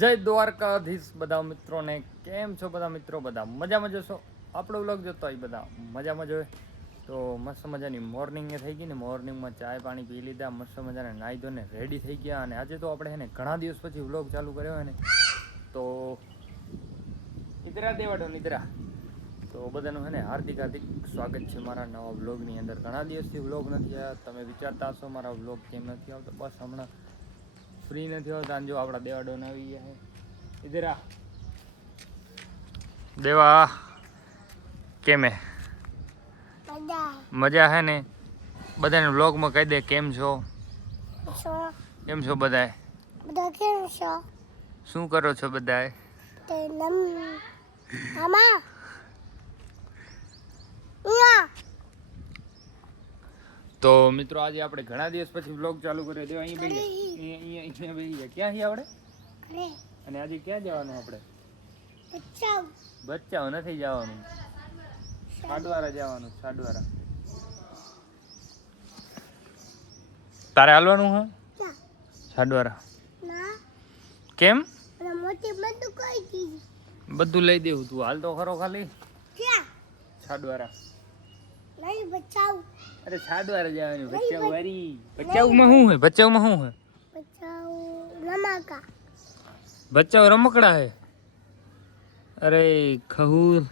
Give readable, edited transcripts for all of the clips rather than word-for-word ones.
જય દ્વારકાધીશ બધા મિત્રોને. કેમ છો બધા મિત્રો? બધા મજામાં જશો? આપણો વ્લોગ જોતો હોય બધા મજામાં જોઈએ તો મસ્ત મજાની મોર્નિંગ થઈ ગઈ ને. મોર્નિંગમાં ચાય પાણી પી લીધા, મસ્ત મજાને નાહી ધોઈને રેડી થઈ ગયા. અને આજે તો આપણે ને ઘણા દિવસ પછી વ્લોગ ચાલુ કર્યો હોય ને, તો ઇતરા દેવાડો નિદ્રા તો બધાનું છે ને હાર્દિક હાર્દિક સ્વાગત છે મારા નવા વ્લોગની અંદર. ઘણા દિવસથી વ્લોગ નથી આવ્યા. તમે વિચારતા હશો મારા વ્લોગ કેમ નથી આવતો. બસ હમણાં ફ્રી નથી હોતા. જો આપણા દેવાડો આવી ગયા છે. ઇધરા દેવા કેમ હે? મજા હે ને? બધાને વ્લોગમાં કહી દે કેમ છો. કેમ છો બધાય? બધા કેમ છો? શું કરો છો બધાય? તો મિત્રો આજે આપણે ઘણા દિવસ પછી વ્લોગ ચાલુ કર્યો. દેવા અહીં બેહી અહીંયા બેહી ક્યાં છીએ આપણે? અને આજે ક્યાં જવાનું આપણે? બચ્ચાઓ નથી જવાનું, છાડવારા જવાનું. છાડવારા તારે હાલવાનું હે? છાડવારા કેમ? બધું લઈ દેવું. તું હાલ તો ખરો ખાલી. છાડવારા અરે છાડવારા જવાનું. બચ્ચાઓ વારી બચ્ચાઓમાં શું હે? બચ્ચાઓમાં શું હે? બચ્ચાઓ રમકડા હે. અરે ખહૂર.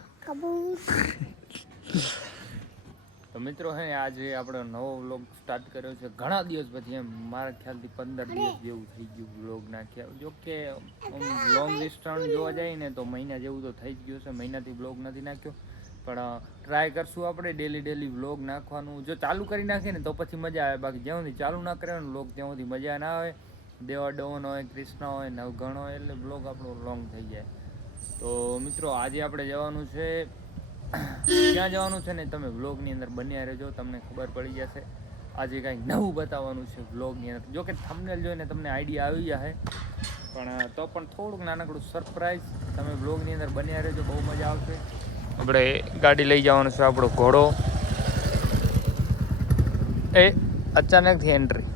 તો મિત્રો હે આજે આપણો નવો વ્લોગ સ્ટાર્ટ કર્યો છે ઘણા દિવસ પછી. એમ મારા ખ્યાલથી 15 દિવસ જેવું થઈ ગયું વ્લોગ નાખ્યા. જો કે લોંગ ડિસ્ટન્સ જોવા જાય ને તો મહિના જેવું તો થઈ જ ગયું છે. મહિનાથી વ્લોગ નથી નાખ્યો, પણ ટ્રાય કરશું આપણે ડેલી વ્લોગ નાખવાનું. જો ચાલુ કરી નાખીએ ને તો પછી મજા આવે, બાકી જ્યાં સુધી ચાલુ ના કરે ને વ્લોગ ત્યાં સુધી મજા ના આવે. દેવા ડોન હોય, કૃષ્ણ હોય, નવગણ હોય એટલે વ્લોગ આપણો લોંગ થઈ જાય. તો મિત્રો આજે આપણે જવાનું છે. ક્યાં જવાનું છે ને તમે વ્લોગની અંદર બન્યા રહેજો, તમને ખબર પડી જશે. આજે કાંઈક નવું બતાવવાનું છે વ્લોગની અંદર. જો કે થંબનેલ જોઈને તમને આઈડિયા આવી જશે, પણ તો પણ થોડુંક નાનકડું સરપ્રાઈઝ. તમે વ્લોગની અંદર બન્યા રહેજો, બહુ મજા આવશે. આપણે ગાડી લઈ જવાનું છે. આપણો ઘોડો એ અચાનકથી એન્ટ્રી.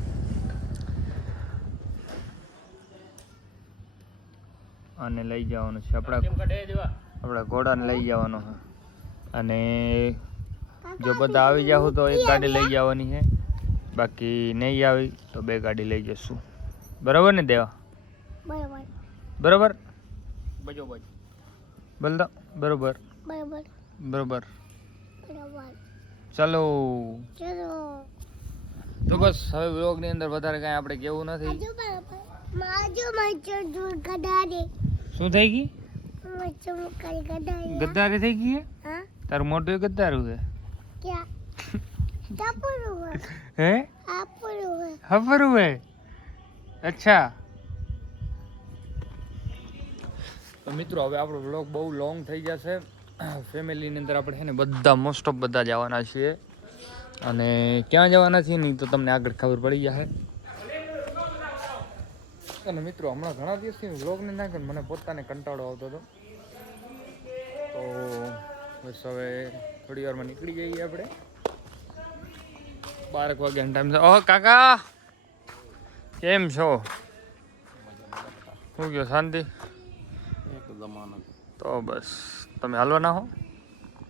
અને લઈ જવાનું છે આપણા ઘોડાને લઈ જવાનો છે. અને જો બધા આવી જાવ તો એક ગાડી લઈ જવાની છે, બાકી નહીં આવી તો 2 ગાડી લઈ જશું. બરાબર ને દેવા? બરાબર બોલ દો. બરોબર ચાલો. તો બસ હવે વ્લોગની અંદર વધારે કાંઈ આપણે કેવું નથી. શું થઈ ગઈ? ગદ્દારી થઈ ગઈ? તારું મોઢું ગદ્દારું છે. હે હફરું હે? અચ્છા. તો મિત્રો હવે આપણો વ્લોગ બહુ લોંગ થઈ જશે. ફેમિલીની અંદર આપણે છે ને બધા મોસ્ટ ઓફ બધા જવાના છીએ. અને ક્યાં જવાના છીએ નહીં તો તમને આગળ ખબર પડી જશે. અને મિત્રો હમણાં ઘણા દિવસથી વ્લોગ ને નાખે મને પોતાને કંટાળો આવતો હતો. તો બસ હવે થોડી વારમાં નીકળી જઈએ આપણે. 12 વાગ્યાનો ટાઈમ છે. ઓહ કાકા કેમ છો? શું કહો? શાંતિ? તો બસ તમે હાલવાના હો?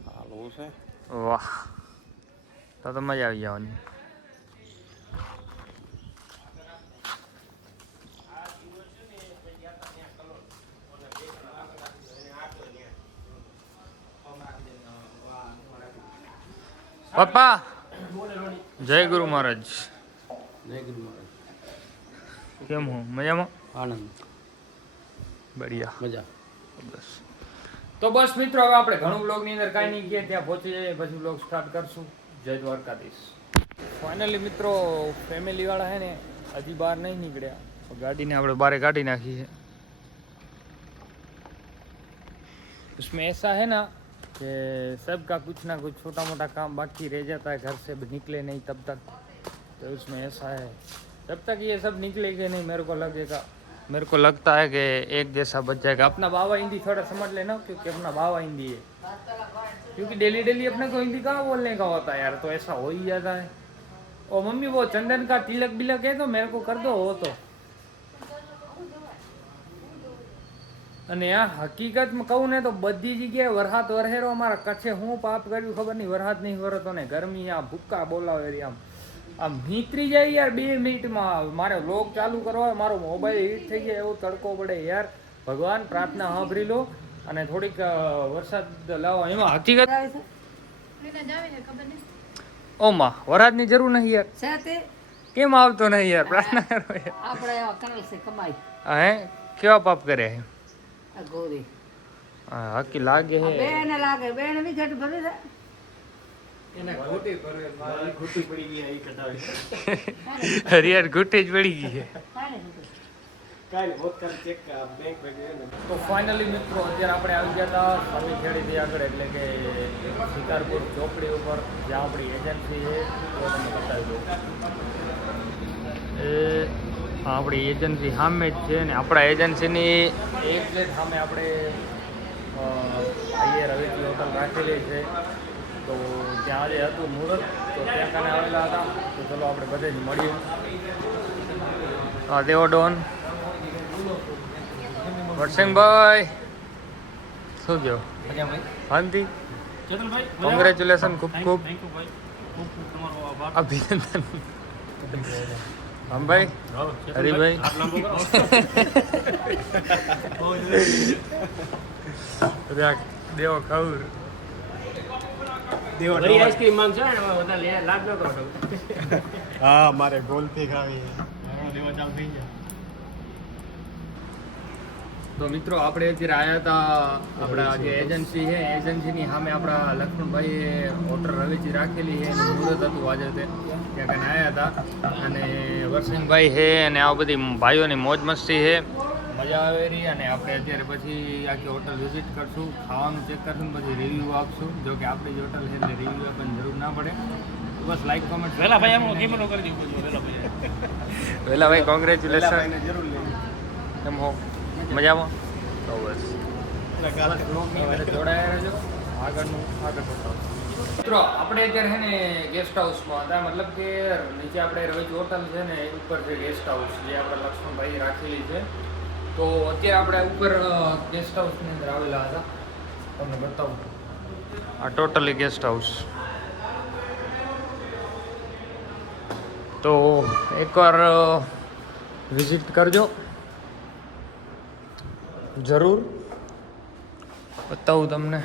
હાલવું છે. વાહ, તો મજા આવી જવાની. પપ્પા જય ગુરુ મહારાજ. કેમ હો? મજામાં? આનંદ બઢિયા મજા. બસ તો બસ મિત્રો હવે આપણે ઘણું વ્લોગની અંદર કાંઈ નહીં કહીએ, ત્યાં પહોંચી જઈએ પછી વ્લોગ સ્ટાર્ટ કરશું. જય દ્વારકાધીશ. ફાઇનલી મિત્રો ફેમિલીવાળા હે ને હજી બહાર નહીં નીકળ્યા. ગાડીને આપણે બહાર કાઢી નાખી છે. उसमें ऐसा है ना कि सबका कुछ ना कुछ छोटा मोटा काम बाकी रह जाता है घर से निकले नहीं तब तक. तो उसमें ऐसा है जब तक ये सब निकलेंगे नहीं मेरे को लगता है कि एक जैसा बच जाएगा. अपना बाबा हिंदी थोड़ा समझ लेना, क्योंकि अपना बाबा हिंदी है. क्योंकि डेली अपने को हिंदी कहाँ बोलने का होता है यार, तो ऐसा हो ही जाता है. और मम्मी वो चंदन का तिलक बिलक है तो मेरे को कर दो. वो तो અને આ હકીકતમાં કહું ને તો બધી જગ્યાએ વરસાદ વરહેરો. અમારા કચ્છે હું પાપ કર્યું ખબર નહીં, વરસાદ નહીં વરતો ને ગરમી આ ભૂક્કા બોલાવે આમ નીકળી જાય યાર 2 મિનિટમાં. મારે વ્લોગ ચાલુ કરવા મારો મોબાઈલ હીટ થઈ જાય એવો તડકો પડે યાર. ભગવાન પ્રાર્થના સાંભળી લો અને થોડીક વરસાદ લાવો. એમાં હકીકત ઓમાં વરસાદની જરૂર નહીં યાર. કેમ આવતો નહીં યાર? પ્રાર્થના કરો યાર. હે કેવા પાપ કરે હે? હકી લાગે હે બેન લાગે બેન વિકેટ ભરી દે એને ઘોટી ભરે મારી ઘોટી પડી ગઈ આ કટાવી હરિયાર ઘોટી જ પડી ગઈ છે કાઈ હોત કર ચેક બેંક ભેગી ને. તો ફાઇનલી મિત્રો અત્યારે આપણે આવી ગયા હતા સ્વામી ખેડીથી આગળ, એટલે કે શિકારપુર ચોકડી ઉપર જ્યાં આપણી એજન્સી છે તો તમને બતાવી દઉં. એ આપણી એજન્સી સામે જ છે ને આપણા એજન્સીની એક્ઝેક્ટ સામે આપણે આઈએ રવેજી હોટલ રાખેલી છે. તો ત્યાં આજે હતું મુહૂર્ત તો ત્યાં કાને આવેલા હતા. તો ચલો આપણે બધે જ મળીએ. હા દેવો ડોન વરસિંગભાઈ શું કહો? શાંતિ? કોંગ્રેચ્યુલેશન, ખૂબ ખૂબ અભિનંદન. ભાઈ હરિભાઈ દેવો ખાવું દેવો આઈસ્ક્રીમ માંગશો ને લાગ ન કરો. હા મારે ગોલથી ખાવી દેવો ચાલ થઈ જાય. તો મિત્રો આપણે અત્યારે આવ્યા હતા આપણા જે એજન્સી છે એજન્સીની સામે આપણા લક્ષ્મણભાઈએ હોટલ રવેજી રાખેલી છે એનું મુહૂર્ત હતું આજે ત્યાં કાંઈ આવ્યા હતા. અને વરસિંગભાઈ છે અને આ બધી ભાઈઓની મોજ મસ્તી છે, મજા આવે રહી. અને આપણે અત્યારે પછી આખી હોટલ વિઝિટ કરશું, ખાવાનું ચેક કરશું, પછી રિવ્યૂ આપશું. જો કે આપણી જ હોટલ છે એટલે રિવ્યૂ આપવાની જરૂર ના પડે. બસ લાઈક કોમેન્ટ વેલા ભાઈ એમ કેમ કરી દીધું વેલા ભાઈ કોંગ્રેચ્યુલેશન જરૂર લે એમ હો મજામાં. તો બસ જોડાયા રહેજો. આગળનું આગળ મિત્રો આપણે અત્યારે છે ને ગેસ્ટ હાઉસમાં હતા, મતલબ કે નીચે આપણે રવેજી હોટલ છે ને એ ઉપર છે ગેસ્ટ હાઉસ જે આપણે લક્ષ્મણભાઈ રાખેલી છે. તો અત્યારે આપણે ઉપર ગેસ્ટ હાઉસની અંદર આવેલા હતા, તમને બતાવું. આ ટોટલી ગેસ્ટ હાઉસ. તો એકવાર વિઝિટ કરજો જરૂર, બતાવું તમને.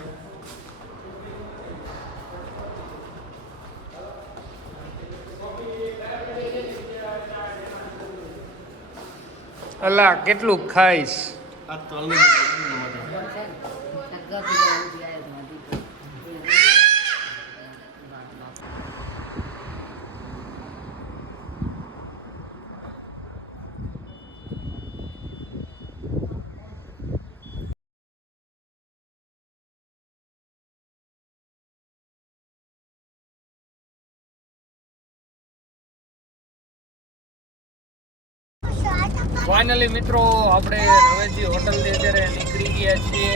અલા કેટલું ખાઈશ? ફાઇનલી મિત્રો આપણે રવેજી હોટલથી અત્યારે નીકળી ગયા છીએ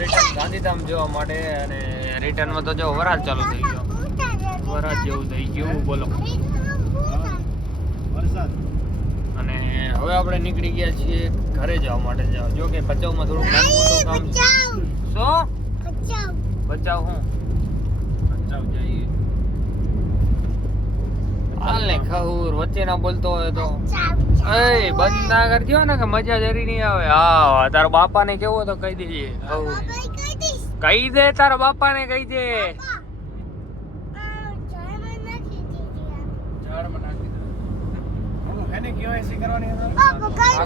રિટર્ન ગાંધીધામ જવા માટે. અને રિટર્નમાં તો જો વરાજ ચાલુ થઈ ગયો, વરાજ જેવું થઈ ગયું બોલો. અને હવે આપણે નીકળી ગયા છીએ ઘરે જવા માટે. જો કે ભચાઉમાં થોડું મોટું કામ છે. શું ભચાઉ? હું ભચાઉ જઈએ હાલ ને ખહુર વચ્ચે ના બોલતો હોય તો એ બંધ ના કરજો ને કે મજા જરી નહીં આવે. હા તારા બાપા ને કેવો તો કહી દેજે. કહી દે તારા બાપા ને કહી દે.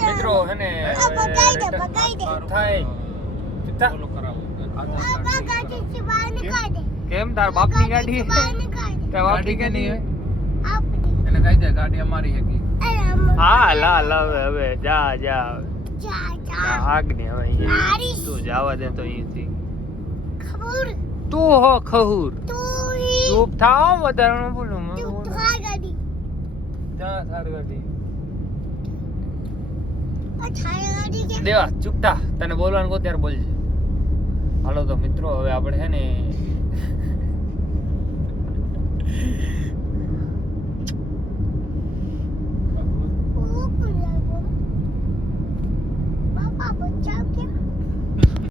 મિત્રો હે ને કેમ તાર બાપ ની ગાડી ગાડી કે નહીં એને કહી દે ગાડી અમારી હતી. હા લા લા હવે જા જા આગ ને હવે તું જવા દે તો અહીંથી. તું હો ખહુર ચૂપ થાવ વધારે ન બોલું. જા થાર ગાડી દેવા ચૂપ થા, તને બોલવાનું કહો ત્યારે બોલજે. હાલો તો મિત્રો હવે આપણે છે ને